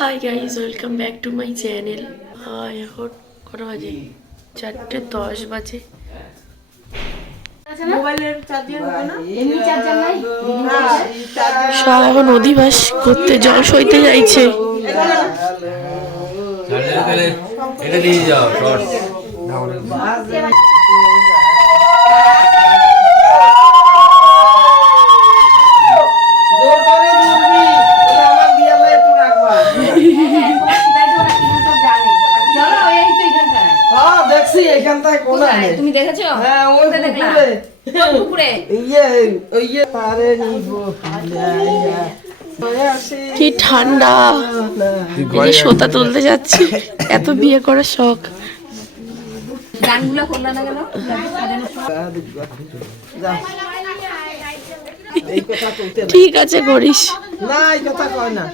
Hi guys welcome back to my channel এখন কটা বাজে চারটে দশ বাজে সব এখন অধিবাস করতে জল সইতে যাইছে তাহলে এটা নিয়ে যাও শর্ট জোর করে ধরবি ওটা আমার বিয়ালে একটু রাখবা চলো এই তো এখানটায় হ্যাঁ দেখছি এখানটায় কোন কোথায়? তুমি দেখেছ? হ্যাঁ ওই কোথায় দেখলা? পুকুরে। ইয়ে ইয়ে পারে নিব। কি ঠান্ডা। এই সোতা তুলতে যাচ্ছি। এত বিয়ে করার শখ। গানগুলো করলা না। ঠিক আছে করিস। না এই কথা কয় না।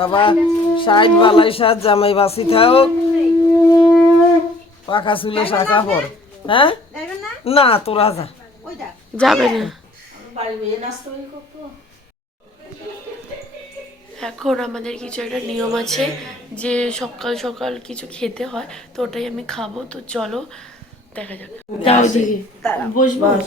বাবা সাইড বালাই সাত জামাই বাসি থাক। পাখা চুলে শাখা পর। হ্যাঁ? না? তোরা যা। যাবে না। এখন আমাদের কিছু একটা নিয়ম আছে যে সকাল সকাল কিছু খেতে হয় তো ওটাই আমি খাব। তো চলো দেখা যাক। যাও দিকে বসবো? একটু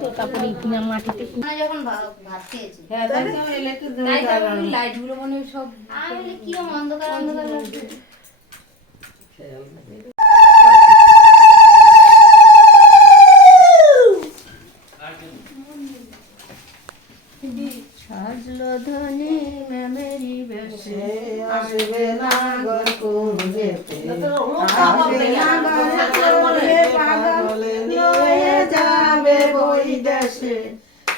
তারপরে কিনা মাটিতে যখন ভাত খেয়েছি। হ্যাঁ তাই তারপরে লাইটগুলো মানে সব আমি কিরম অন্ধকার অন্ধকার লাগছে। সাজলো ধনী মেমেরি বেশে। আসবে না ঘর কুঞ্জেতে পাগলে নিয়ে যাবে বই দেশে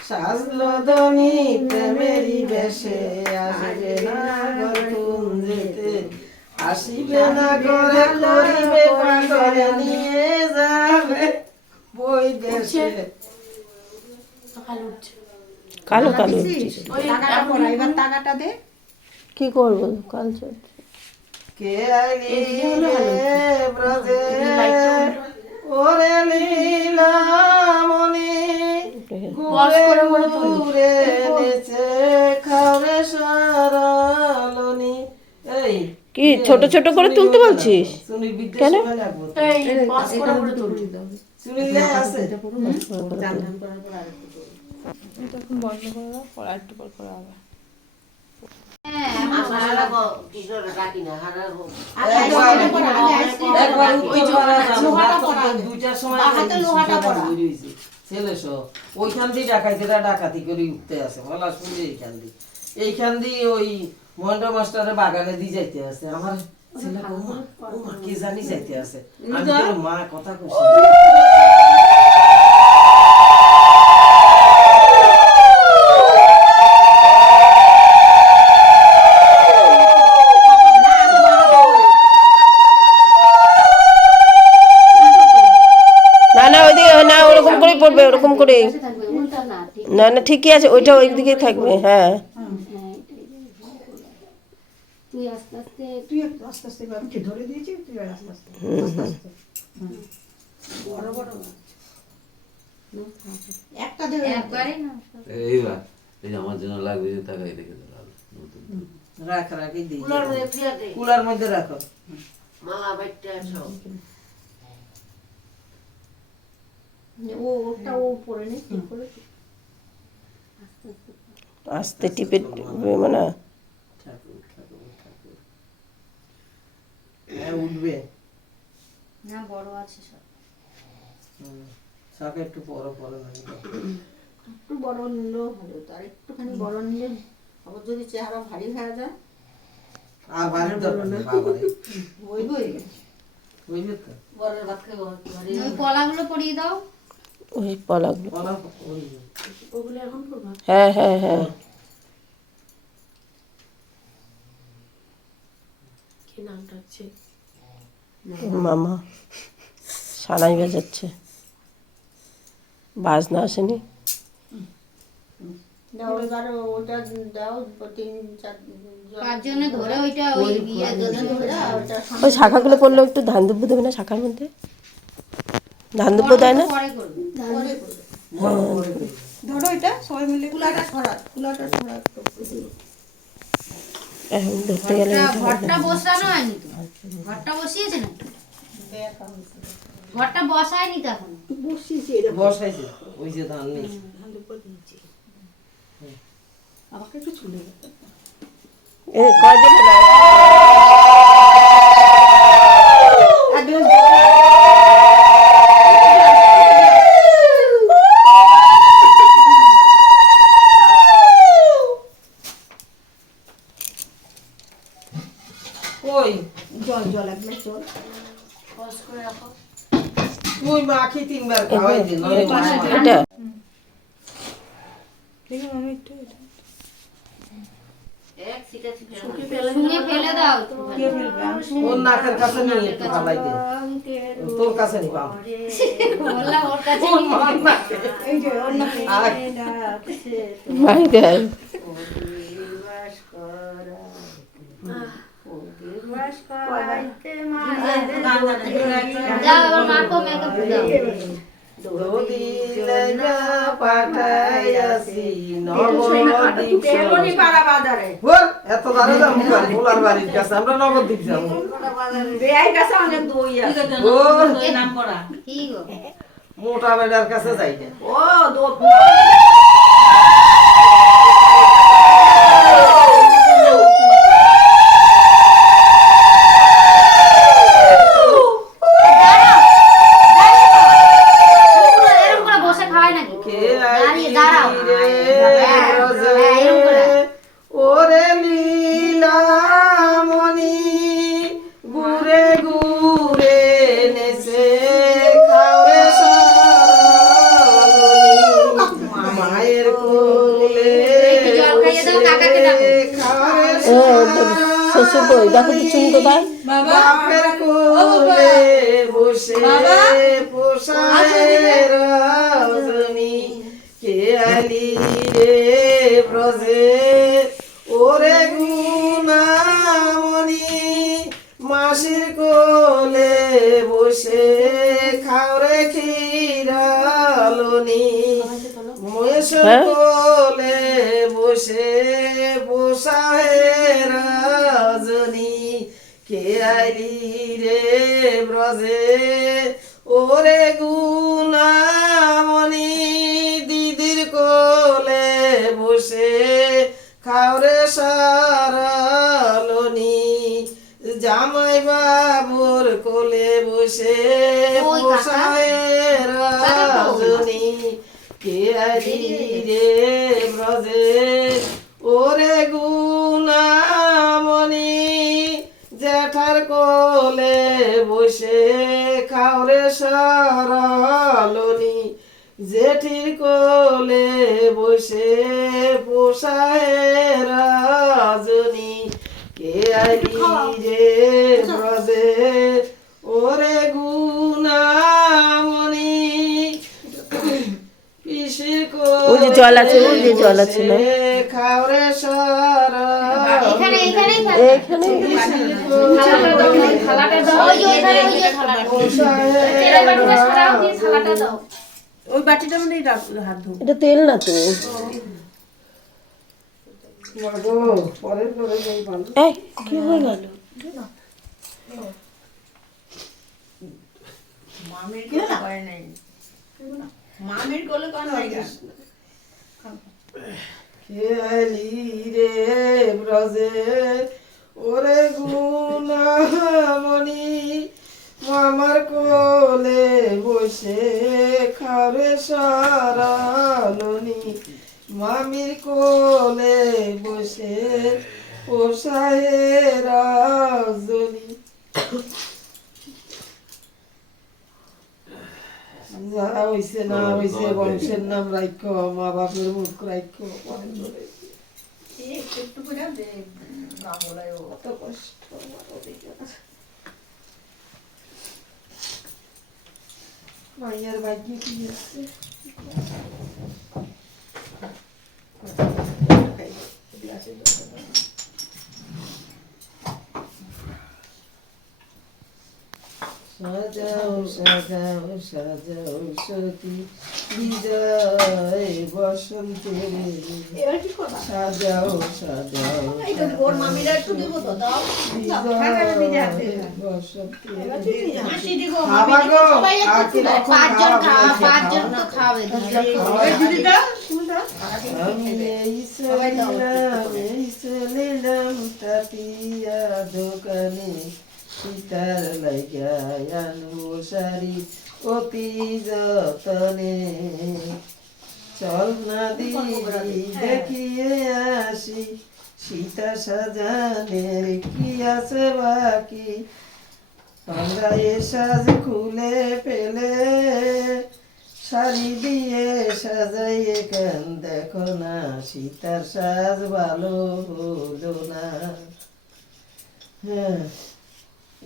সাজলো ধনী প্রেমেরই বেশে। আসবে না ঘর কুঞ্জেতে আসিবে না ঘরে করিবে পাগলে নিয়ে যাবে বই দেশে। কালো কালো টাকাটা পড়া এবার টাকাটা দে। কি করব? কাল চলছে। কে আইলি ব্রজে ওরে লীলামণি ঘুরে নেচে খাবে সারালনি এই কি ছোট ছোট করে তুলতে বলছিস? লাগবো তো। শুনিলে আছে। একবার উঠতে পারা যাবে না, ছেলে সহ ওইখান দিয়ে ডাকাইতে ডাকাতি করে উঠতে আছে বলা শুনছি এইখান দিয়ে এইখান দিয়ে ওই মহেন্দ্র মাস্টারের বাগানে দিয়ে যাইতে আছে আমার ছেলে বৌমা কে জানি যাইতে আছে। আমি মা কথা কইছি। করে না না ঠিকই আছে ওইটা ওই দিকেই থাকবে হ্যাঁ। তুই আস্তে আস্তে তুই আস্তে আস্তে আমি ধরে দিয়েছি তুই আস্তে আস্তে আস্তে আস্তে। বড় বড় একটা দেবে একবারে না এইবার এই আমার জন্য লাগবে যে তাকাই রেখে দেবো নতুন। রাখ রাখি দিই। কুলার মধ্যে রাখো। ও ওটা ও পরে নে ঠিক করে আস্তে টিপে টিপে না ঠাকুর ঠাকুর ঠাকুর হ্যাঁ উঠবে। না বড় আছে সব। শাক একটু বড় বড় লাগে একটু বড় নিলেও ভালো হতো একটুখানি বড় নিলে আবার যদি চেহারা ভারী হয়ে যায় আর বাড়ির দরকার নেই ওই গেছে। তো? বড়ের ভাত খাব কলাগুলো পরিয়ে দাও। ওই পলাগুলো। হ্যাঁ হ্যাঁ হ্যাঁ। মামা সানাই বাজাচ্ছে। বাজনা আসেনি। দাও ওটা দাও তিন চার পাঁচজনে ওই ইয়ে ওই শাখাগুলো পড়লেও একটু ধান দুব্বো দেবে না শাখার মধ্যে? ধান দুব্বো দেয় না পরে করবে। বড় করে দিই। ধরো এটা সবাই মিলে কুলাটা ছড়া কুলাটা ছড়া। এখন ধরতে গেলে ঘরটা- বসানো হয়নি তো? ঘরটা বসিয়েছে না ঘরটা বসায়নি তো এখন? বসিয়েছি এটা বসাইছে ওই যে ধান নেই আমাকে একটু চলে এ কয়দিন হলো? রাখো। তুই মাখি তিনবার খাওয়াই দিন এটা শুনে ফেলে দাও। কে ফেলবে আমি ওর নাকের কাছে একটু তোর। মাই এত দাঁড়ে যাব ভোলার বাড়ির কাছে আমরা যাব। মোটা বেডার কাছে যাই না। ও বই দেখো তো চুন কোথায়? বাপের কোলে বসে পোষায় রজনী কে আলি রে ব্রজে। ওরে গুণামণি মাসির কোলে বসে খাওরে ক্ষীরালনি। মহেশের হ্যাঁ? কোলে বসে বসাহে কে রে ব্রজে। ওরে গুণামণি দিদির কোলে বসে খাওরে সারালনি। জামাই বাবুর কোলে বসে কই? রজনী। কে রে ব্রজে? বসে পোষায় রাজনী। কে আইলি রে ব্রজে ওরে গুণামণি পিসির ওই যে জল আছে, ওই যে জল আছে না? খাওরে সর এখানে। এখানে দাও ওই যে ওই যে সরাও দিয়ে থালাটা দাও। ওই বাটিটা মানে হাত ধো এটা তেল না তো? কি হয়ে গেল মামির কোলে কোন খেয়ালি রে ব্রজে? ওরে গুণামণি মামার কোলে বসে খাবে সারালনি। মামির কোলে বসে পোষায় রাজনী। যা হইছে না হইছে বংশের নাম রাখ্য মা বাপের মুখ একটু করে দে না কষ্ট আমার ওদিকে। মাইয়ার ভাগ্যে কি আছে সাজাও সাজাও সাজাও সতী বিজয় বসন্তের সাজাও সাজাও দোকানে। সীতার লাগিয়া আনু অতি যতনে চল না দেখিয়ে আসি, সীতা সাজানের কি আছে বাকি? আমরা এ সাজ খুলে পেলে শাড়ি দিয়ে সাজাইয়ে কেন দেখো না, সীতার সাজ ভালো হলো না। হ্যাঁ।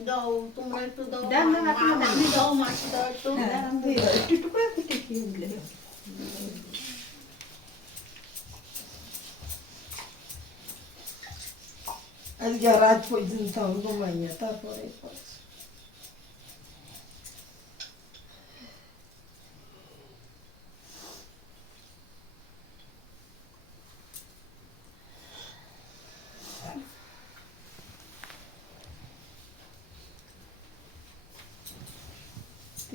দাও তোমরা একটু দাও দাও না, মা- আপনি দাও। মামি দাও মাছ দাও একটু একটু একটু করে কেটে খেয়ে দিলে আজকে রাত পর্যন্ত আমি ঘুমাইয়া তারপরে পড়ছি।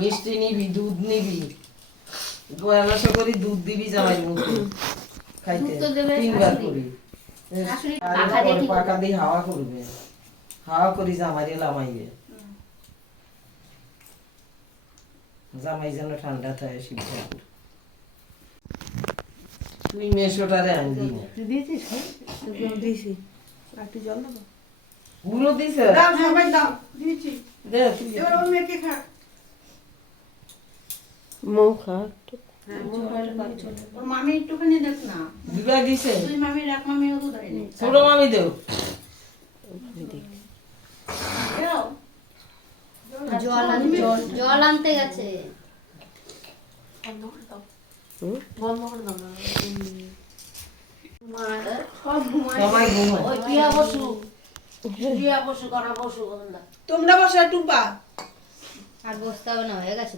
মিষ্টি নিবি দুধ নিবি। পয়লা করে দুধ দিবি জামাই মুখে খাইতে। তিনবার করি। পাখা দিয়ে হাওয়া করবে। হাওয়া করি জামাই লামাইবে জামাই যেন ঠান্ডা থাকে শিব ঠাকুর তুই মেশোটারে আনবি না। দিয়েছিস দিয়েছি একটু জল দেবো? গুঁড়ো দিছে? দাও সবাই দাও। দিয়েছি। দে তুই এবার ওর মেয়েকে খা। মুখ মামি একটুখানি দেখ না। দিছে। মামি মামি ছোট মামি দেও। জল আনতে জল আনতে গেছে। বন্ধ করে দাও তোমরা বসো টুম্পা। আর বসতে হবে না। হয়ে গেছে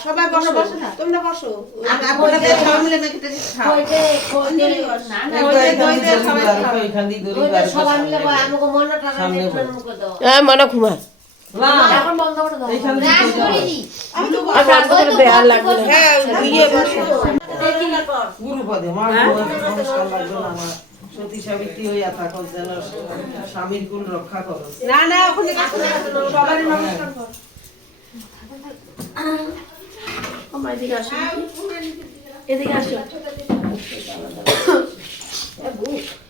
সবাই হ্যাঁ বসো। বসো তোমরা বসো। হ্যাঁ মনে ঘুমা আর লাগবে না। হ্যাঁ থাকো যেন স্বামীর কুল রক্ষা করো। না না ওখানে নমস্কার এদিকে আসো। এদিকে আসো।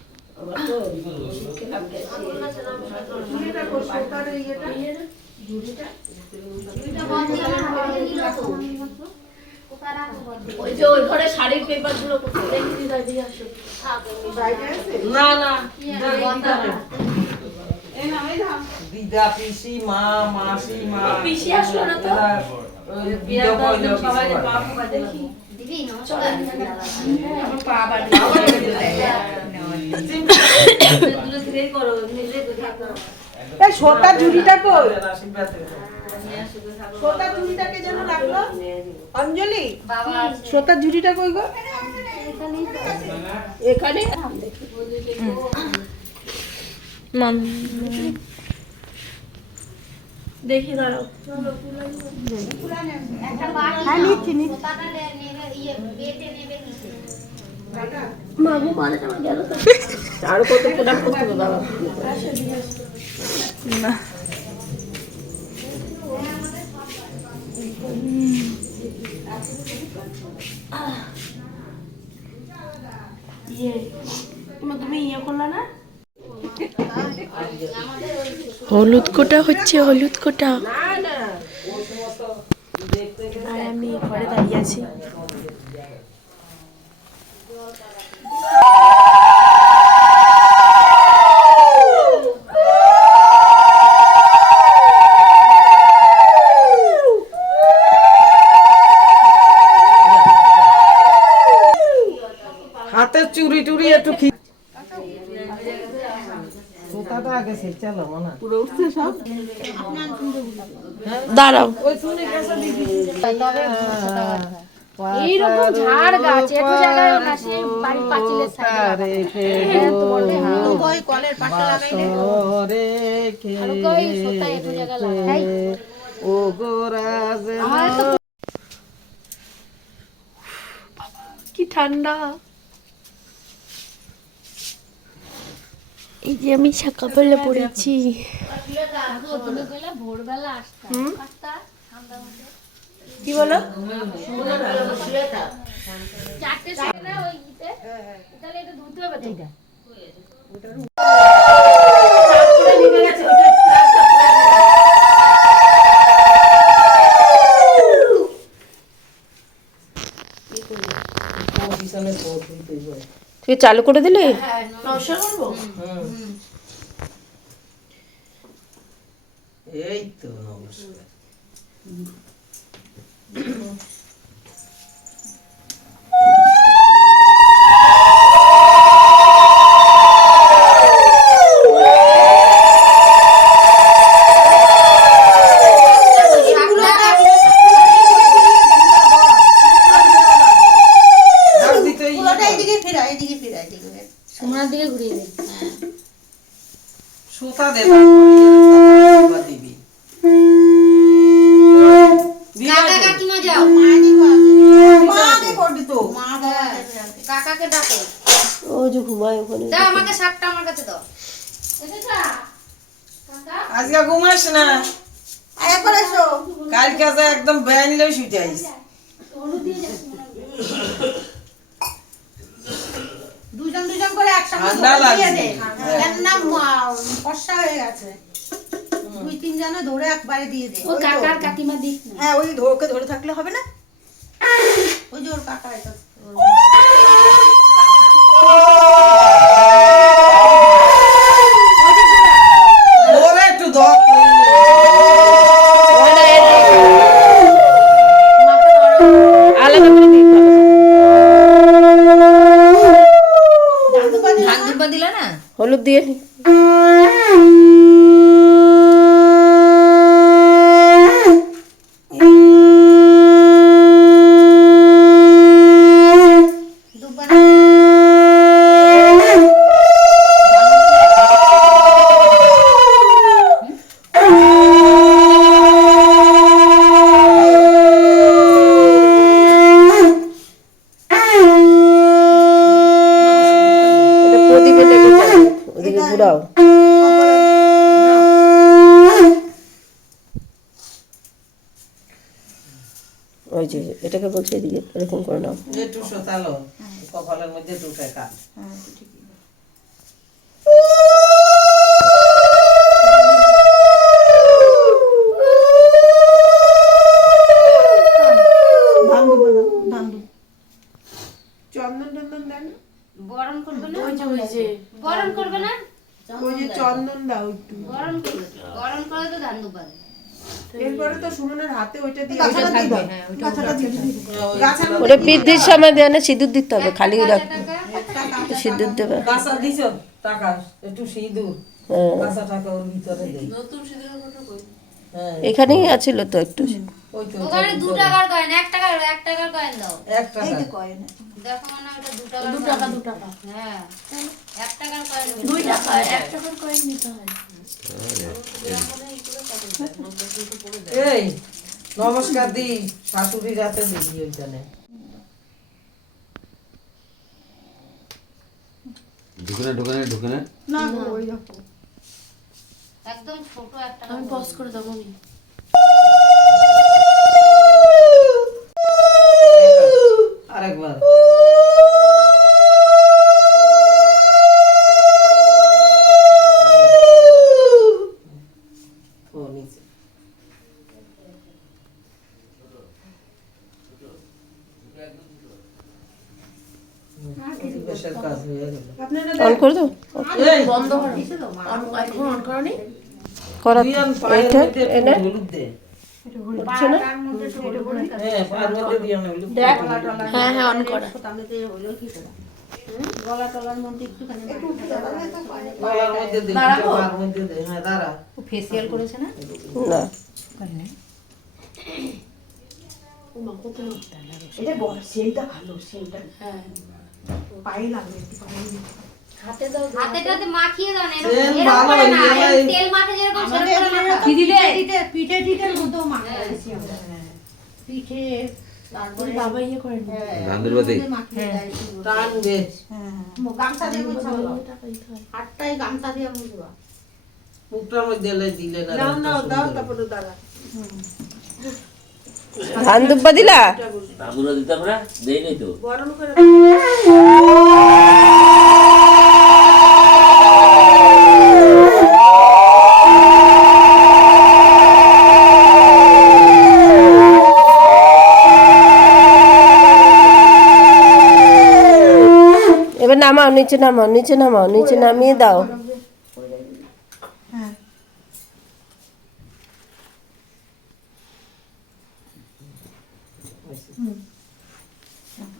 ওই যে ওই ঘরে শাড়ির পেপারগুলো না না দিদা পিসি মা মাসি মা পিসি আসলো না। তো? করল দিদি নমস্কার এই সোতা ঝুড়িটা কই। সোতা ঝুড়িটাকে যেন রাখল অঞ্জলি বাবা সোতার ঝুড়িটা কই গো? এখানে? দেখি দাঁড়াও। একটা বাটি পোতাটা আরও কত প্রোডাক্ট করতে হবে বাবা? ইয়ে তুমি ইয়ে করলা না? হলুদ কোটা হচ্ছে হলুদ কোটা। আর আমি ঘরে দাঁড়িয়ে আছি। হাতের চুরি টুরি একটু খি সুতাটা আগে সেই চালো পুরো উঠছে সব? দাঁড়াও। এইরকম ঝাড় গাছ এত জায়গায় না সে ও গোরাজ কি ঠান্ডা। এই যে আমি সকালবেলা পড়েছি। আসতা আসতা ঠান্ডা মধ্যে কি বলো? তুই চালু করে দিলি? এই তো নমস্কার ডাক দিতেই এইদিকে ফিরা এইদিকে ফিরা এইদিকে ফিরা। সোনার দিকে ঘুরিয়ে দে সুতা দে বাবা দিবি কাকা কাকিমা যাও মা দিবা মা আগে করবি তো মা কাকাকে ডাকো ও যে ঘুমায় ওখানে দাও আমাকে শার্টটা আমার কাছে দাও এসেছা কাকা আজকে ঘুমাস না একবার এসো কাল কাজে একদম ব্যান লই শুতে আইস দুজন দুজন করে একসঙ্গে ঠান্ডা ধরে দিয়ে লাগছে। দে কেন না মা- ফর্সা হয়ে গেছে দুই তিন জনে ধরে একবারে দিয়ে দে ও কাকার কাকিমা দিক না হ্যাঁ ওই ধোকে ধরে থাকলে হবে না ওই যে ওর কাকা এটা ওরে একটু দপ আলাদা করে দিই হলুদ দিয়ে নি। এটা প্রদীপে লেগে যাবে ঘুরাও ওই যে এটাকে বলছে এদিকে এরকম করে নাও। একটু শোতালো কপালের মধ্যে দুটো কাজ চন্দন টন্দন ওই যে গরম করবে না? ওই যে চন্দন দাও একটু। গরম গরম করে তো ধান দুপারে এরপরে তো সুমনের হাতে ওইটা দিয়ে গাছাটা দিয়ে দাও হ্যাঁ, গাছাটা দিয়ে দিবি। গাছের ওটা বৃদ্ধির সময় দেয় না সিঁদুর দিতে হবে খালি রাখ সিঁদুর দেবে। কাঁচা দিছ? টাকা একটু সিঁদুর। হ্যাঁ। টাকা ওর ভিতরে দেই। হ্যাঁ। এখানেই আছিল তো একটু। ওখানে দু টাকার কয়েন এক টাকার এক টাকার কয়েন দাও। এক টাকা। কয়েন দেখো মানে টাকা টাকা। হ্যাঁ। এক টাকার কয়েন দুই টাকা এক টাকার কয়েন নিতে হয়। এই নমস্কার দি শাশুড়ি রাতে দিবি ওইখানে। ঢুকে না ঢুকে না ঢুকে না। না ওই রকম একদম ছোট এক টাকা আমি পজ করে দেবো নি। আরেকবার। গেল। অন করে দাও। বন্ধ করো। অন- করো নি এনে। হ্যাঁ। হ্যাঁ হ্যাঁ অন করা। দে। হ্যাঁ, দাঁড়া। না? এটা বল সেইটা ভালো সেইটা। হ্যাঁ। পায়ে লাগবে একটু পায়ে হাতে টাতে মাখিয়ে দাও না এরকম করে না। এগুলো এরকম এই- তেল মাখে যেরকম সেরকম করে মাখো। পিঠে টিঠের মতো মাখাইছি আমরা পিঠে ওর বাবা ইয়ে করেন ধানের বাতি টান দে। গামছা দিয়ে মুছাবো টাকা দিতে আটটাই গামছা দিয়ে মুছবো। মুখটার মধ্যে দিলে না দাও রংটা দাও তারপরে দাঁড়া। ধান দুব্বা দিলা? তাঁবুরা দিতাম না দেই নাই তো। গরম করে নিচে নামাও নিচে নামাও নিচে নামিয়ে দাও।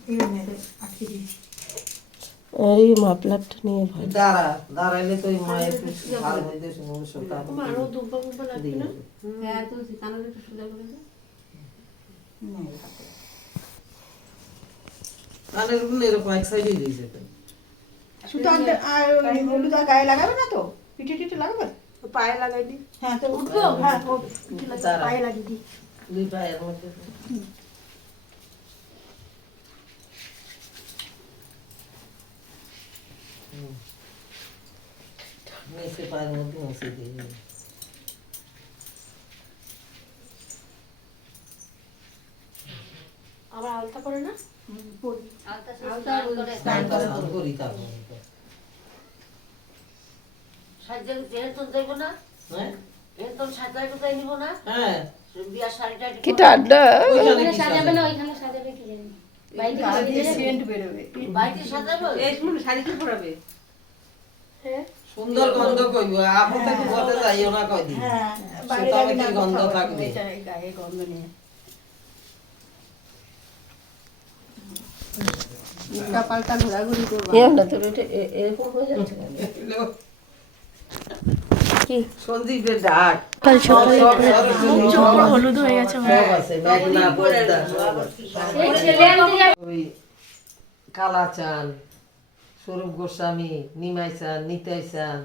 এই দিয়েছি এই মাপলারটা নিয়ে ভয় দাঁড়া দাঁড়াইলে তো মায়ের পিছু ভালো হইতে সমস্যা তার আরও দুব্বা মুব্বা লাগবে না? কানের উপরে এরকম এক সাইডে দিয়েছে সুতো আনতে হলুদ আর গায়ে লাগাবে না তো? পিঠে টিঠে লাগবে? পায়ে লাগাই দি। হ্যাঁ তো উঠবো? হ্যাঁ। পায়ে লাগিয়ে দিই দুই পায়ের মধ্যে হুম। পায়ের মধ্যে মুছে দিয়ে আবার আলতা করে না? হ্যাঁ হ্যাঁ সাজাবে? না ওইখানে সাজাবে কি জানি সুন্দর গন্ধ কইব আপু থেকে যাইও না কয়দিন হ্যাঁ গন্ধ। থাকবে গায়ে গন্ধ নিয়ে পাল্টা ঘোরাঘুরি করব না তোর এটা এরকম হয়ে যাচ্ছে কি সঞ্জীবের ডাক কাল সকালে সব সরস্বতী চোখ পুরো হলুদ হয়ে গেছে আমার। সব আছে মেঘনা পদ্মা সব আছে। এই ছেলে আনতে যাবে ওই কালা চান স্বরূপ গোস্বামী নিমাই চান নিতাই চান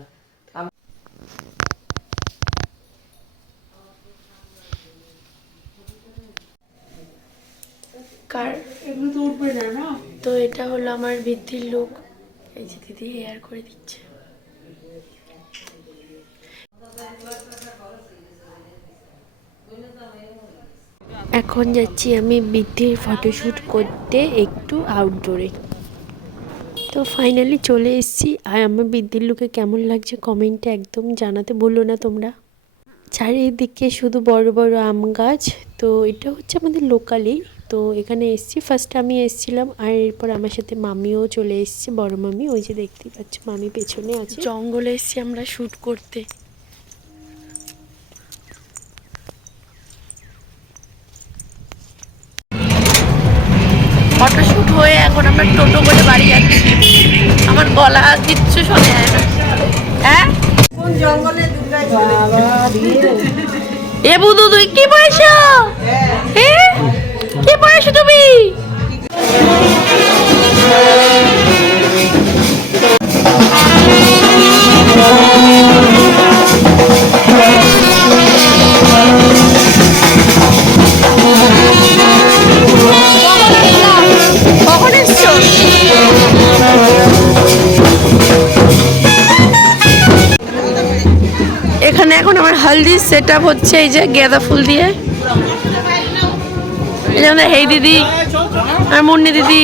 কার এগুলো তো উঠবে না না? তো এটা হলো আমার বৃদ্ধির লুক এই যে দিদি হেয়ার করে দিচ্ছে। এখন যাচ্ছি আমি বৃদ্ধির ফটোশ্যুট করতে একটু আউটডোরে তো ফাইনালি চলে এসেছি। আর আমার বৃদ্ধির লুকে কেমন লাগছে কমেন্টে একদম জানাতে ভুলো না তোমরা। চারিদিকে শুধু বড় বড় আম গাছ। তো এটা হচ্ছে আমাদের লোকালি তো এখানে এসছি। ফার্স্ট আমি এসছিলাম আর এরপর আমার সাথে মামিও চলে এসছে বড় মামি। ওই যে দেখতেই পাচ্ছ মামি পেছনে আছে। জঙ্গলে এসছি আমরা শ্যুট করতে। ফটোশ্যুট হয়ে এখন আমরা টোটো করে বাড়ি যাচ্ছি। আমার গলা কিচ্ছু শোনা যায় না। হ্যাঁ? এ বুধু তুই কি পড়েছ হ্যাঁ? পড়েছো তুমি। এখানে এখন আমার হলদি সেট হচ্ছে এই যে গেঁদা ফুল দিয়ে। এই যেমন হেই দিদি আর মুন্নি দিদি।